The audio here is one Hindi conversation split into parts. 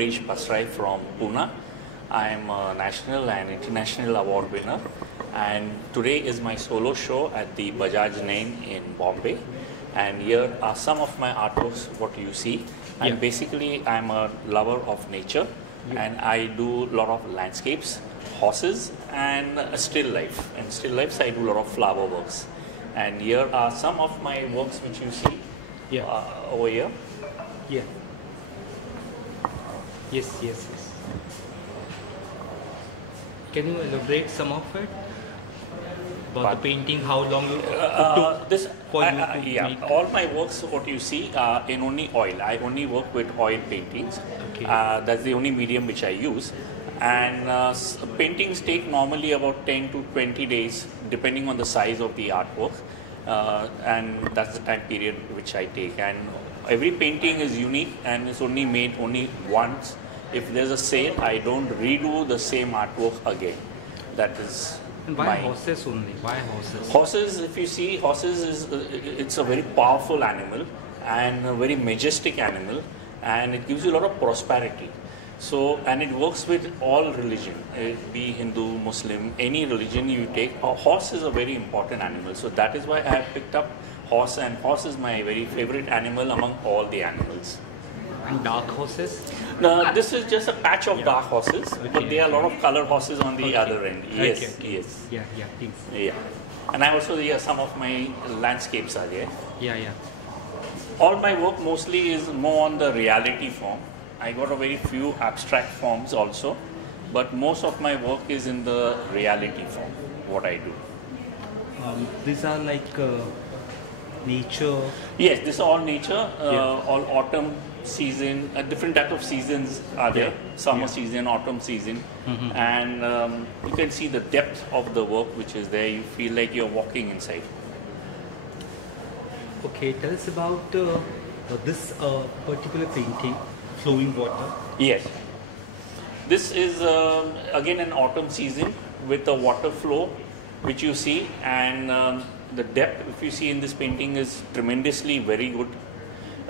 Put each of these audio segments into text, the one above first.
Suresh Basrai from Pune. I am a national and international award winner, and today is my solo show at the Bajaj Lane in Bombay. And here are some of my artworks, what you see. And basically, I'm a lover of nature, and I do a lot of landscapes, horses, and still life. And still lives, I do a lot of flower works. And here are some of my works which you see over here. Yeah. Yes. Can you elaborate some of it? About the painting, how long it took for you to make? All my works, what you see, are in only oil. I only work with oil paintings. Okay. That's the only medium which I use. And paintings take normally about 10 to 20 days, depending on the size of the artwork. And that's the time period which I take. And every painting is unique and it's only made only once. If there's a sale, I don't redo the same artwork again. That is. And why horses only? Why horses? Horses, if you see, horses it's a very powerful animal and a very majestic animal, and it gives you a lot of prosperity. So, and it works with all religion, be Hindu, Muslim, any religion you take. A horse is a very important animal. So that is why I have picked up horse, and horse is my very favorite animal among all the animals. And dark horses? No, this is just a patch of dark horses, but there are a lot of color horses on the other end. Yes, yes. Yeah, please. Yeah. And I also, some of my landscapes are there. Yeah. All my work mostly is more on the reality form. I got a very few abstract forms also, but most of my work is in the reality form, what I do. These are like nature? Yes, this is all nature, all autumn season, different type of seasons are there, summer season, autumn season, and you can see the depth of the work which is there. You feel like you're walking inside. Okay, tell us about this particular painting, Flowing Water. Yes, this is again an autumn season with the water flow which you see, and the depth if you see in this painting is tremendously very good.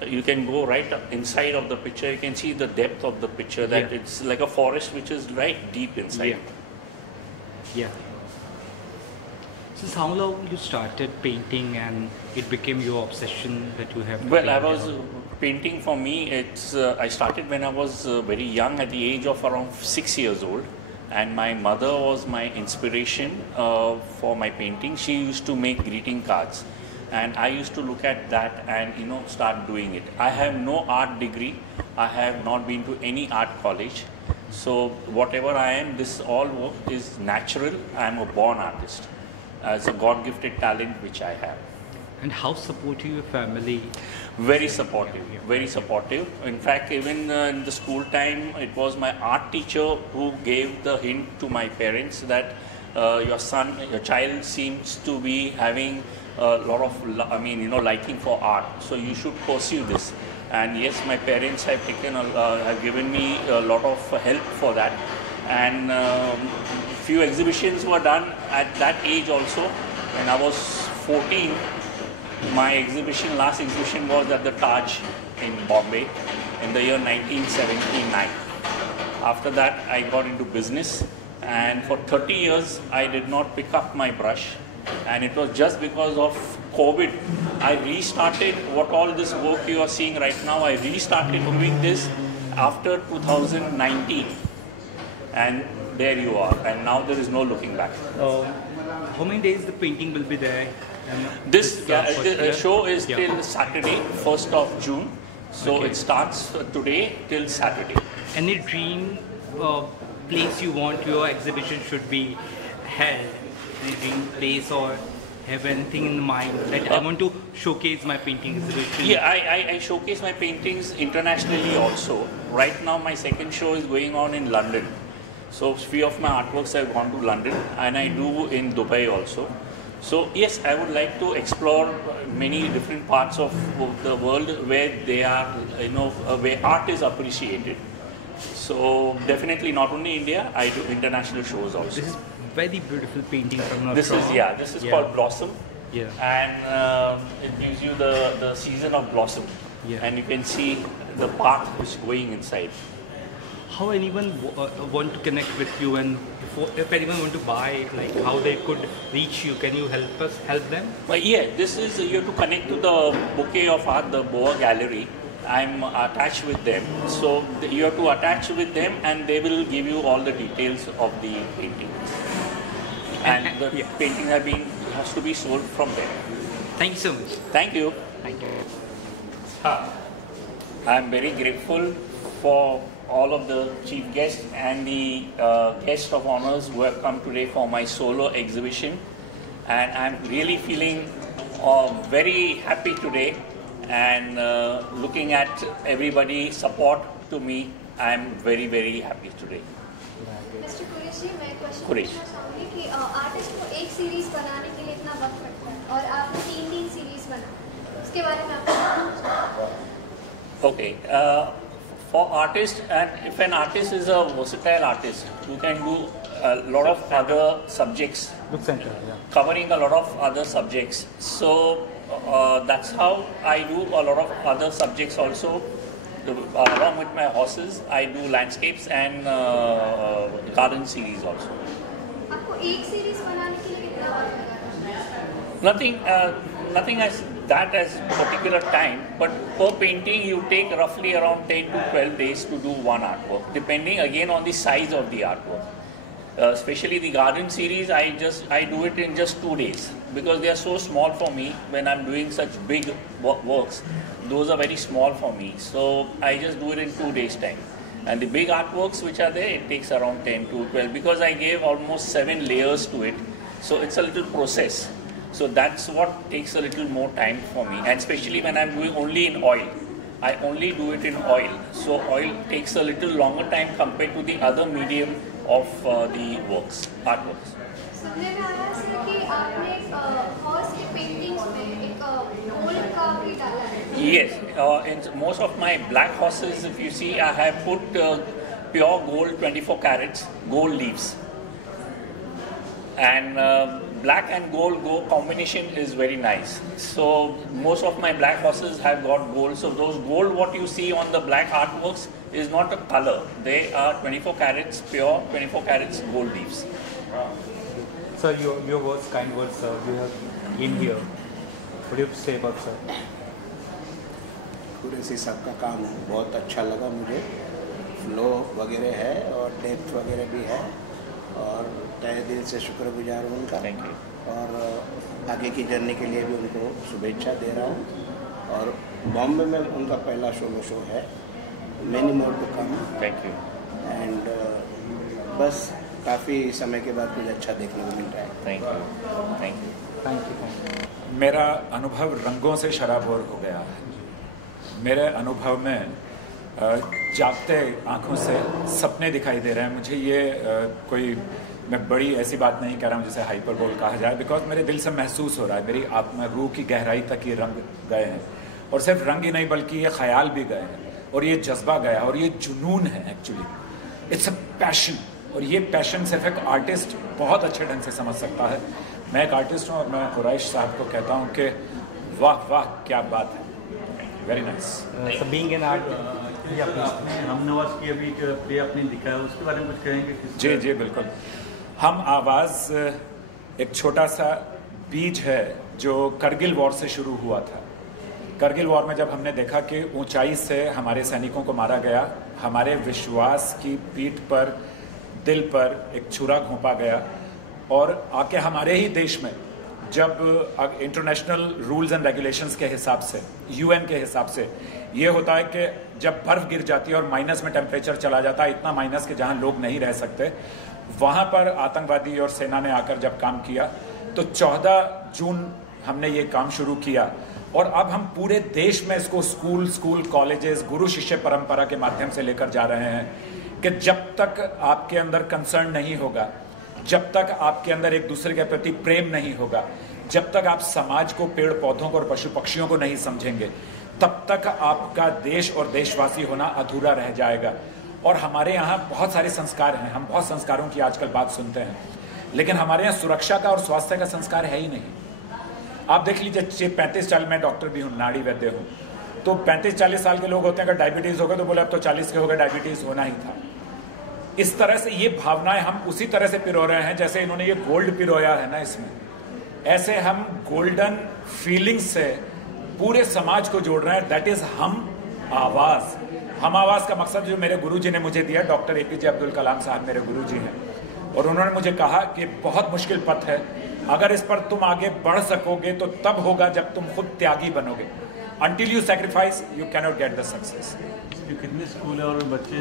You can go right inside of the picture, you can see the depth of the picture, that it's like a forest which is right deep inside. Yeah. So how long you started painting and it became your obsession that you have? Well, I was painting for me, I started when I was very young, at the age of around 6 years old. And my mother was my inspiration for my painting. She used to make greeting cards. And I used to look at that and start doing it. I have no art degree. I have not been to any art college. So whatever I am, this all work is natural. I am a born artist. It's a God-gifted talent which I have. And how supportive your family? Very supportive, very supportive. In fact, even in the school time, it was my art teacher who gave the hint to my parents that your child seems to be having a lot of, liking for art. So you should pursue this. And yes, my parents have have given me a lot of help for that. And few exhibitions were done at that age also. When I was 14, my last exhibition was at the Taj in Bombay in the year 1979. After that, I got into business, and for 30 years, I did not pick up my brush. And it was just because of COVID, I restarted what all this work you are seeing right now. I restarted doing this after 2019. And there you are. And now there is no looking back. How many days the painting will be there? This show is till Saturday, 1st of June. So it starts today till Saturday. Any dream place you want your exhibition should be held? Any dream place, or have anything in mind that I want to showcase my painting exhibition? Yeah, I showcase my paintings internationally also. Right now my second show is going on in London. So few of my artworks have gone to London, and I do in Dubai also. So yes, I would like to explore many different parts of the world where they are, where art is appreciated. So definitely not only India, I do international shows also. This is very beautiful painting from This is called Blossom. Yeah. And it gives you the season of blossom. Yeah. And you can see the path which is going inside. how anyone want to connect with you, and if anyone want to buy it, like how they could reach you? Can you help them? Well, yeah, this is, you have to connect to the Bouquet of Art, the Boa Gallery. I'm attached with them, so you have to attach with them, and they will give you all the details of the painting. And the painting has to be sold from there. Thank you so much. Thank you. Thank you. I'm very grateful for all of the chief guests and the guests of honors who have come today for my solo exhibition, and I'm really feeling very happy today, and looking at everybody's support to me, I'm very, very happy today. Mr. Qureshi, मैं क्वेश्चन Qureshi. पूछना चाहूँगी कि आर्टिस्ट को एक सीरीज बनाने के लिए इतना वक्त लगता है और आपने 3 सीरीज बना, उसके बारे में आपको Okay, for artists, and if an artist is a versatile artist who can do a lot of other subjects, covering a lot of other subjects, so that's how I do a lot of other subjects also. Along with my horses, I do landscapes and garden series also. आपको एक सीरीज बनाने के लिए कितना वक्त लगा? Nothing as that as particular time, but per painting you take roughly around 10 to 12 days to do one artwork, depending again on the size of the artwork. Especially the garden series, I do it in just 2 days because they are so small for me. When I'm doing such big works, those are very small for me, so I just do it in 2 days time. And the big artworks which are there, it takes around 10 to 12 because I gave almost 7 layers to it, so it's a little process. So that's what takes a little more time for me, and especially when I'm doing only in oil. I only do it in oil, so oil takes a little longer time compared to the other medium of the artworks. सुनने में आ रहा है सर कि आपने हॉर्स की पेंटिंग्स में एक गोल्ड का भी डाला है. Yes, in most of my black horses, if you see, I have put pure gold 24 carats gold leaves, and black and gold combination is very nice. So most of my black horses have got gold. So those gold what you see on the black artworks is not a color. They are 24 carats pure 24 carats gold leaves. Sir, your words, kind words, sir. You have been here. What do you say about sir? Qureshi साहब का काम बहुत अच्छा लगा मुझे. फ्लो वगैरह है और डेप्थ वगैरह भी है, और तहे दिल से शुक्रगुजार हूँ उनका. Thank you. और आगे की जर्नी के लिए भी उनको शुभेच्छा दे रहा हूँ. और बॉम्बे में उनका पहला सोलो शो है. Many more to come. Thank you. And बस काफ़ी समय के बाद कुछ अच्छा देखने को मिल रहा है. Thank you. Thank you. Thank you. मेरा अनुभव रंगों से शराबोर हो गया है. मेरे अनुभव में जागते आँखों से सपने दिखाई दे रहे हैं मुझे. ये कोई मैं बड़ी ऐसी बात नहीं कह रहा हूँ जिसे हाइपरबोल कहा जाए, बिकॉज मेरे दिल से महसूस हो रहा है, मेरी आत्मा रूह की गहराई तक ये रंग गए हैं. और सिर्फ रंग ही नहीं बल्कि ये ख्याल भी गए हैं, और ये जज्बा गया, और ये जुनून है. एक्चुअली इट्स अ पैशन, और ये पैशन सिर्फ एक आर्टिस्ट बहुत अच्छे ढंग से समझ सकता है. मैं एक आर्टिस्ट हूँ और मैं कुरैश साहब को कहता हूँ कि वाह वाह क्या बात है. Very nice. So being an art, आपने हम नवाज की अभी एक प्ले आपने दिखा है, उसके बारे में कुछ कहेंगे? जी जी बिल्कुल. हम आवाज़ एक छोटा सा बीज है जो करगिल वॉर से शुरू हुआ था. करगिल वॉर में जब हमने देखा कि ऊंचाई से हमारे सैनिकों को मारा गया, हमारे विश्वास की पीठ पर, दिल पर एक छुरा घोंपा गया, और आके हमारे ही देश में जब इंटरनेशनल रूल्स एंड रेगुलेशंस के हिसाब से, यूएन के हिसाब से ये होता है कि जब बर्फ गिर जाती है और माइनस में टेम्परेचर चला जाता है, इतना माइनस के जहां लोग नहीं रह सकते, वहां पर आतंकवादी और सेना ने आकर जब काम किया, तो 14 जून हमने ये काम शुरू किया. और अब हम पूरे देश में इसको स्कूल कॉलेजेस, गुरु शिष्य परंपरा के माध्यम से लेकर जा रहे हैं कि जब तक आपके अंदर कंसर्न नहीं होगा, जब तक आपके अंदर एक दूसरे के प्रति प्रेम नहीं होगा, जब तक आप समाज को, पेड़ पौधों को और पशु पक्षियों को नहीं समझेंगे, तब तक आपका देश और देशवासी होना अधूरा रह जाएगा. और हमारे यहाँ बहुत सारे संस्कार हैं, हम बहुत संस्कारों की आजकल बात सुनते हैं, लेकिन हमारे यहाँ सुरक्षा का और स्वास्थ्य का संस्कार है ही नहीं. आप देख लीजिए, 35-40, मैं डॉक्टर भी हूँ, नाड़ी वैद्य हूँ, तो 35-40 साल के लोग होते हैं, अगर डायबिटीज़ हो गए तो बोले अब तो 40 के हो गए, डायबिटीज़ होना ही था. इस तरह से ये भावनाएं हम उसी तरह से पिरो रहे हैं जैसे इन्होंने ये गोल्ड पिरोया है ना, इसमें ऐसे हम गोल्डन फीलिंग्स से पूरे समाज को जोड़ रहे हैं। दैट इज हम आवाज। हम आवाज का मकसद जो मेरे गुरुजी ने मुझे दिया, डॉक्टर APJ अब्दुल कलाम साहब मेरे गुरुजी हैं, और उन्होंने मुझे कहा कि बहुत मुश्किल पथ है, अगर इस पर तुम आगे बढ़ सकोगे तो तब होगा जब तुम खुद त्यागी बनोगे। Until you sacrifice, you cannot get the success. कितने स्कूल और बच्चे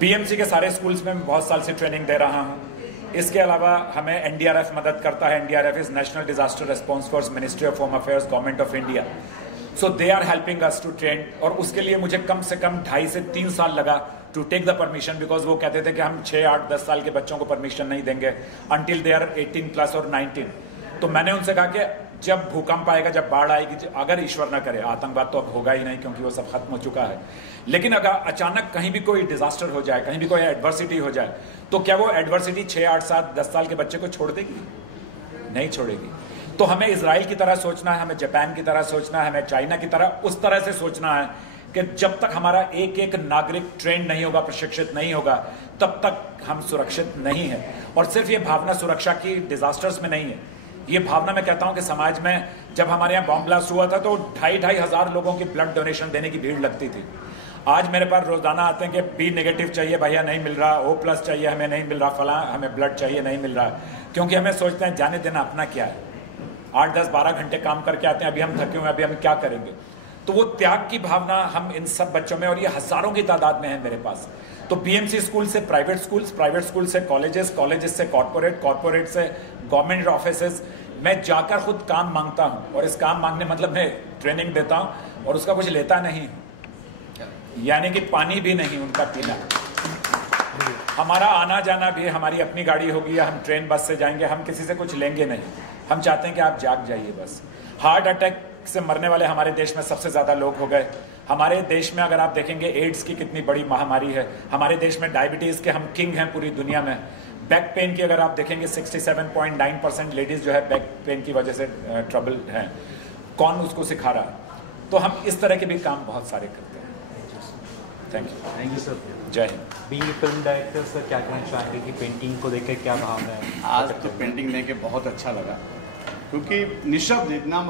BMC के सारे स्कूल्स में मैं बहुत साल से ट्रेनिंग दे रहा हूँ। इसके अलावा हमें NDRF मदद करता है। NDRF is national disaster response force, ministry of home affairs, government of India. So they are helping us to train, और उसके लिए मुझे कम से कम 2.5 से 3 साल लगा to take the permission, because वो कहते थे कि हम 6, 8, 10 साल के बच्चों को परमिशन नहीं देंगे अंटिल दे आर 18+ और 19। तो मैंने उनसे कहा कि जब भूकंप आएगा, जब बाढ़ आएगी, अगर ईश्वर ना करे, आतंकवाद तो अब होगा ही नहीं क्योंकि वो सब खत्म हो चुका है, लेकिन अगर अचानक कहीं भी कोई डिजास्टर हो जाए, कहीं भी कोई एडवर्सिटी हो जाए, तो क्या वो एडवर्सिटी 6, 8, 7, 10 साल के बच्चे को छोड़ देगी? नहीं छोड़ेगी। तो हमें इजराइल की तरह सोचना है, हमें जापान की तरह सोचना है, हमें चाइना की तरह उस तरह से सोचना है कि जब तक हमारा एक एक नागरिक ट्रेन नहीं होगा, प्रशिक्षित नहीं होगा, तब तक हम सुरक्षित नहीं है। और सिर्फ ये भावना सुरक्षा की डिजास्टर्स में नहीं है, ये भावना मैं कहता हूं कि समाज में जब हमारे यहाँ बॉम्ब ब्लास्ट हुआ था तो 2,500 हजार लोगों की ब्लड डोनेशन देने की भीड़ लगती थी। आज मेरे पास रोजाना आते हैं कि B- चाहिए भैया, नहीं मिल रहा, O+ चाहिए, हमें नहीं मिल रहा, फला हमें ब्लड चाहिए, नहीं मिल रहा, क्योंकि हमें सोचते हैं जाने देना अपना क्या है, 8, 10, 12 घंटे काम करके आते हैं, अभी हम थके हुए हैं, अभी हम क्या करेंगे। तो वो त्याग की भावना हम इन सब बच्चों में, और ये हजारों की तादाद में है मेरे पास। तो BMC स्कूल से प्राइवेट स्कूल्स, प्राइवेट स्कूल से कॉलेजेस, कॉलेजेस से कॉर्पोरेट, कॉर्पोरेट से गवर्नमेंट ऑफिसेस, मैं जाकर खुद काम मांगता हूं, और इस काम मांगने मतलब मैं ट्रेनिंग देता हूं और उसका कुछ लेता नहीं, यानी कि पानी भी नहीं उनका पीना। हमारा आना जाना भी, हमारी अपनी गाड़ी होगी या हम ट्रेन बस से जाएंगे, हम किसी से कुछ लेंगे नहीं, हम चाहते हैं कि आप जाग जाइए बस। हार्ट अटैक से मरने वाले हमारे देश में सबसे ज्यादा लोग हो गए। हमारे देश में अगर आप देखेंगे एड्स की कितनी बड़ी महामारी है, हमारे देश में डायबिटीज के हम किंग हैं पूरी दुनिया में। बैक पेन की अगर आप देखेंगे 67.9% लेडीज जो है बैक पेन की वजह से ट्रबल हैं। कौन उसको सिखा रहा है? तो हम इस तरह के भी काम बहुत सारे करते हैं। Thank you sir. जय हिंद। बीइंग फिल्म डायरेक्टर सर, क्या कहना चाहेंगे कि पेंटिंग को देखकर क्या भावना है? आज तो पेंटिंग देख के बहुत अच्छा लगा, क्योंकि निशब्द इतना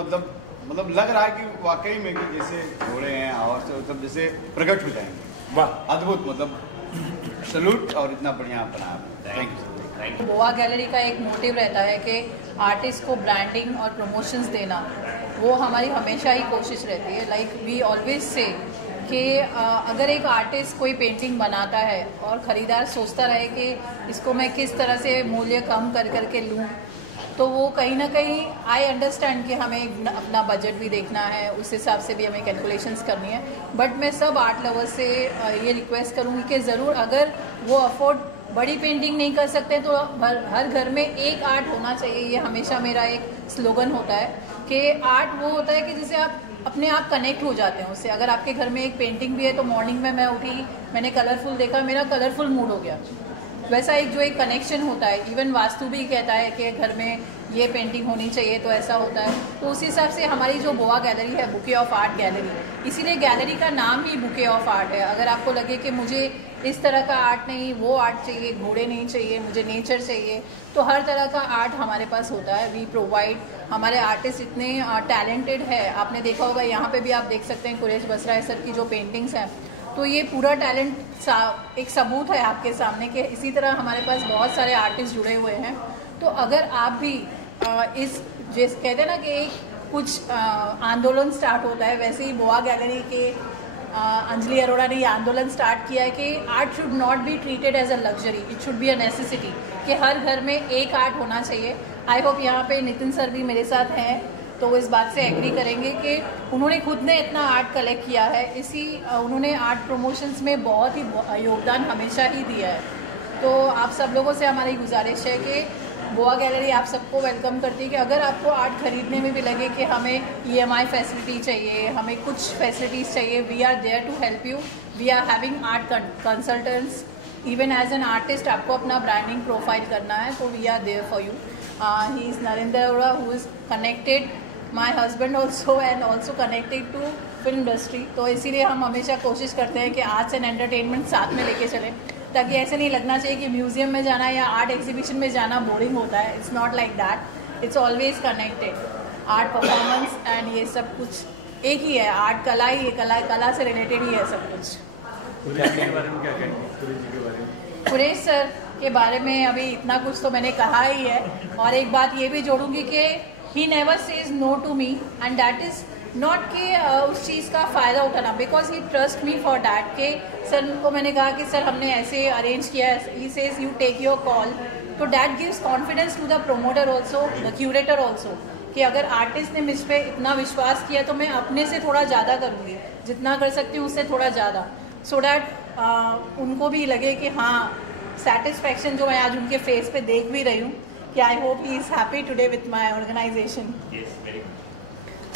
मतलब लग रहा है कि वाकई में कि जैसे घोड़े हैं और से मतलब जैसे प्रकट हो जाएंगे। वाह, अद्भुत, मतलब सैल्यूट, और इतना बढ़िया बना। Thank you. गोवा गैलरी का एक मोटिव रहता है कि आर्टिस्ट को ब्रांडिंग और प्रमोशंस देना, वो हमारी हमेशा ही कोशिश रहती है। लाइक वी ऑलवेज से कि अगर एक आर्टिस्ट कोई पेंटिंग बनाता है और ख़रीदार सोचता रहे कि इसको मैं किस तरह से मूल्य कम कर करके लूँ, तो वो कहीं ना कहीं आई अंडरस्टैंड कि हमें अपना बजट भी देखना है, उस हिसाब से भी हमें कैलकुलेशंस करनी है। बट मैं सब आर्ट लवर्स से ये रिक्वेस्ट करूँगी कि ज़रूर, अगर वो अफोर्ड बड़ी पेंटिंग नहीं कर सकते तो हर घर में एक आर्ट होना चाहिए। ये हमेशा मेरा एक स्लोगन होता है कि आर्ट वो होता है कि जिसे आप अपने आप कनेक्ट हो जाते हैं उससे। अगर आपके घर में एक पेंटिंग भी है तो मॉर्निंग में मैं उठी, मैंने कलरफुल देखा, मेरा कलरफुल मूड हो गया। वैसा एक जो एक कनेक्शन होता है, इवन वास्तु भी कहता है कि घर में ये पेंटिंग होनी चाहिए, तो ऐसा होता है। तो उस हिसाब से हमारी जो गोवा गैलरी है, बुके ऑफ आर्ट गैलरी, इसीलिए गैलरी का नाम ही बुके ऑफ आर्ट है। अगर आपको लगे कि मुझे इस तरह का आर्ट नहीं, वो आर्ट चाहिए, घोड़े नहीं चाहिए, मुझे नेचर चाहिए, तो हर तरह का आर्ट हमारे पास होता है। वी प्रोवाइड, हमारे आर्टिस्ट इतने टैलेंटेड है। आपने देखा होगा, यहाँ पे भी आप देख सकते हैं कुरेश बसराय सर की जो पेंटिंग्स हैं, तो ये पूरा टैलेंट एक सबूत है आपके सामने कि इसी तरह हमारे पास बहुत सारे आर्टिस्ट जुड़े हुए हैं। तो अगर आप भी इस जैसे कहते हैं ना कि एक कुछ आंदोलन स्टार्ट होता है, वैसे ही गोवा गैलरी के अंजलि अरोड़ा ने ये आंदोलन स्टार्ट किया है कि art should not be treated as a luxury, it should be a necessity, कि हर घर में एक आर्ट होना चाहिए। आई होप यहाँ पे नितिन सर भी मेरे साथ हैं, तो वो इस बात से एग्री करेंगे कि उन्होंने खुद ने इतना आर्ट कलेक्ट किया है, उन्होंने आर्ट प्रमोशंस में बहुत ही योगदान हमेशा ही दिया है। तो आप सब लोगों से हमारी गुजारिश है कि गोवा गैलरी आप सबको वेलकम करती है कि अगर आपको आर्ट खरीदने में भी लगे कि हमें EMI फैसिलिटी चाहिए, हमें कुछ फैसिलिटीज़ चाहिए, we are there to help you. We are having art consultants, even as an artist आपको अपना ब्रांडिंग प्रोफाइल करना है तो we are there for you. He is Narendra Arora who is connected, my husband also, and also connected to film industry. तो इसीलिए हम हमेशा कोशिश करते हैं कि आर्ट्स एंड एंटरटेनमेंट साथ में लेके चलें। ताकि ऐसे नहीं लगना चाहिए कि म्यूजियम में जाना या आर्ट एग्जीबिशन में जाना बोरिंग होता है. It's not like that. It's always connected. Art performance and ये सब कुछ एक ही है. आर्ट कला ही है, कला से रिलेटेड ही है सब कुछ. कुरेश के बारे में क्या कहेंगे? कुरेश जी के बारे में, कुरेश सर के बारे में अभी इतना कुछ तो मैंने कहा ही है. और एक बात ये भी जोड़ूंगी कि he never says no to me and that is not कि उस चीज़ का फ़ायदा उठाना, because he trust me for that. के सर को मैंने कहा कि सर हमने ऐसे अरेंज किया है, he says you take your call. तो that gives confidence to the promoter also, the curator also, कि अगर आर्टिस्ट ने मुझ पर इतना विश्वास किया तो मैं अपने से थोड़ा ज़्यादा करूँगी, जितना कर सकती हूँ उससे थोड़ा ज़्यादा, सो डैट उनको भी लगे कि हाँ सेटिस्फैक्शन जो मैं आज उनके फेस पे देख भी रही हूँ कि I hope he is happy today with my organisation.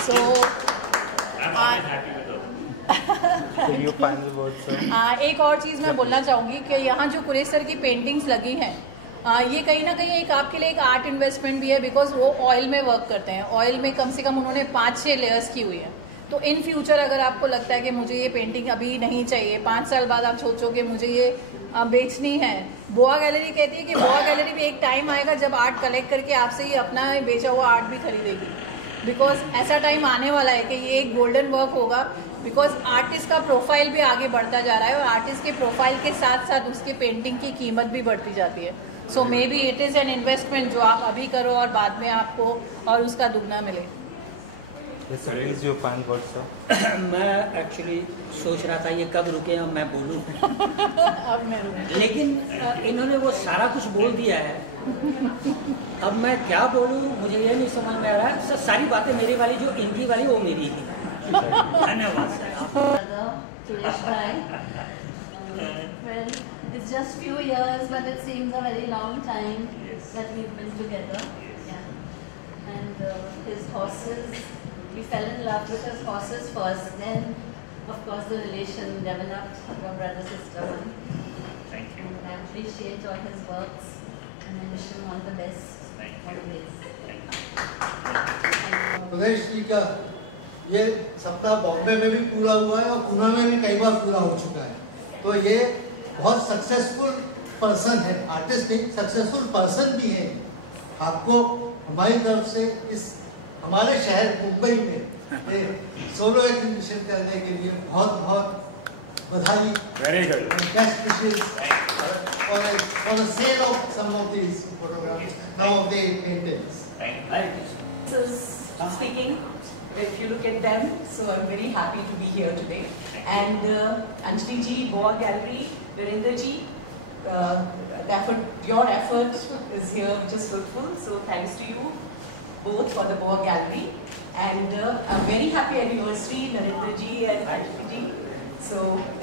So एक और चीज़ मैं बोलना चाहूँगी कि यहाँ जो कुरेश सर की पेंटिंग्स लगी हैं, ये कहीं ना कहीं एक आपके लिए एक आर्ट इन्वेस्टमेंट भी है, बिकॉज वो ऑयल में वर्क करते हैं. ऑयल में कम से कम उन्होंने 5-6 लेयर्स की हुई है. तो इन फ्यूचर अगर आपको लगता है कि मुझे ये पेंटिंग अभी नहीं चाहिए, 5 साल बाद आप सोचोगे मुझे ये बेचनी है, बोआ गैलरी कहती है कि बोआ गैलरी भी एक टाइम आएगा जब आर्ट कलेक्ट करके आपसे ये अपना बेचा हुआ आर्ट भी खरीदेगी. बिकॉज ऐसा टाइम आने वाला है कि ये एक गोल्डन वर्क होगा, बिकॉज आर्टिस्ट का प्रोफाइल भी आगे बढ़ता जा रहा है और आर्टिस्ट के प्रोफाइल के साथ साथ उसके पेंटिंग की कीमत भी बढ़ती जाती है. So maybe it is an investment जो आप अभी करो और बाद में आपको और उसका दुगना मिले. मैं एक्चुअली सोच रहा था ये कब रुके अब मैं बोलूँ. अब मैं रुकूं. लेकिन इन्होंने वो सारा कुछ बोल दिया है, अब मैं क्या बोलूँ मुझे ये नहीं समझ में आ रहा है. सारी बातें मेरी वाली जो इनकी वाली वो मेरी ही. धन्यवाद Well, it's just few years, but it seems a very long time that we've been together. Yeah. And his horses, we fell in love with his horses first. Then, of course, the relation developed from brother-sister. Thank you. And I appreciate all his works, and I wish him all the best always. Kuresh ji का ये सप्ताह बॉम्बे में भी पूरा हुआ है और पुणे में भी कई बार पूरा हो चुका है. तो ये बहुत सक्सेसफुल पर्सन है, आर्टिस्ट नहीं, सक्सेसफुल पर्सन भी है. आपको हमारी तरफ से इस हमारे शहर मुंबई में सोलो एग्जीबिशन करने के लिए बहुत बहुत बधाई. Very good. Best wishes for the sale of some of these photographs, some of the paintings. So speaking, if you look at them, so I'm very happy to be here today. And Anjali ji, Boa Gallery, Virender ji, your effort is here, which is fruitful. So thanks to you both for the Boa Gallery. And a very happy anniversary, Narendra ji and Anjali ji. So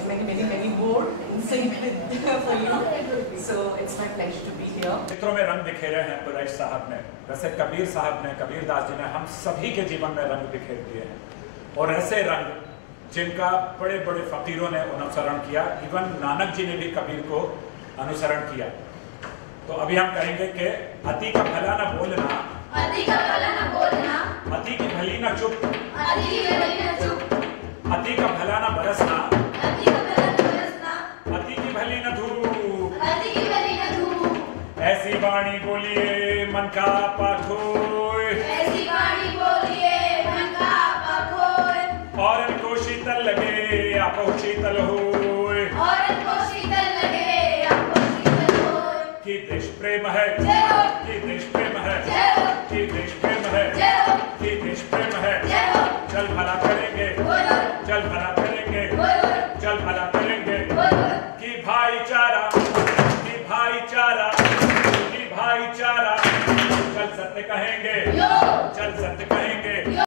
many more in sync for you. So it's my pleasure to be here. चित्रों में रंग बिखेरे हैं कुरैश साहब ने, वैसे कबीर साहब ने, कबीर दास जी ने हम सभी के जीवन में रंग बिखेर दिए हैं. और ऐसे रंग जिनका बड़े बड़े फकीरों ने अनुसरण किया, इवन नानक जी ने भी कबीर को अनुसरण किया. तो अभी हम कहेंगे कि अति का भला न बोलना, अति का भला न बोलना, अति की भली न चुप, अति की भली न चुप, अति का भला न बरसना, अति का भला न बरसना, अति की भली न धूप, अति की भली न धूप. ऐसी वाणी बोलिए मन का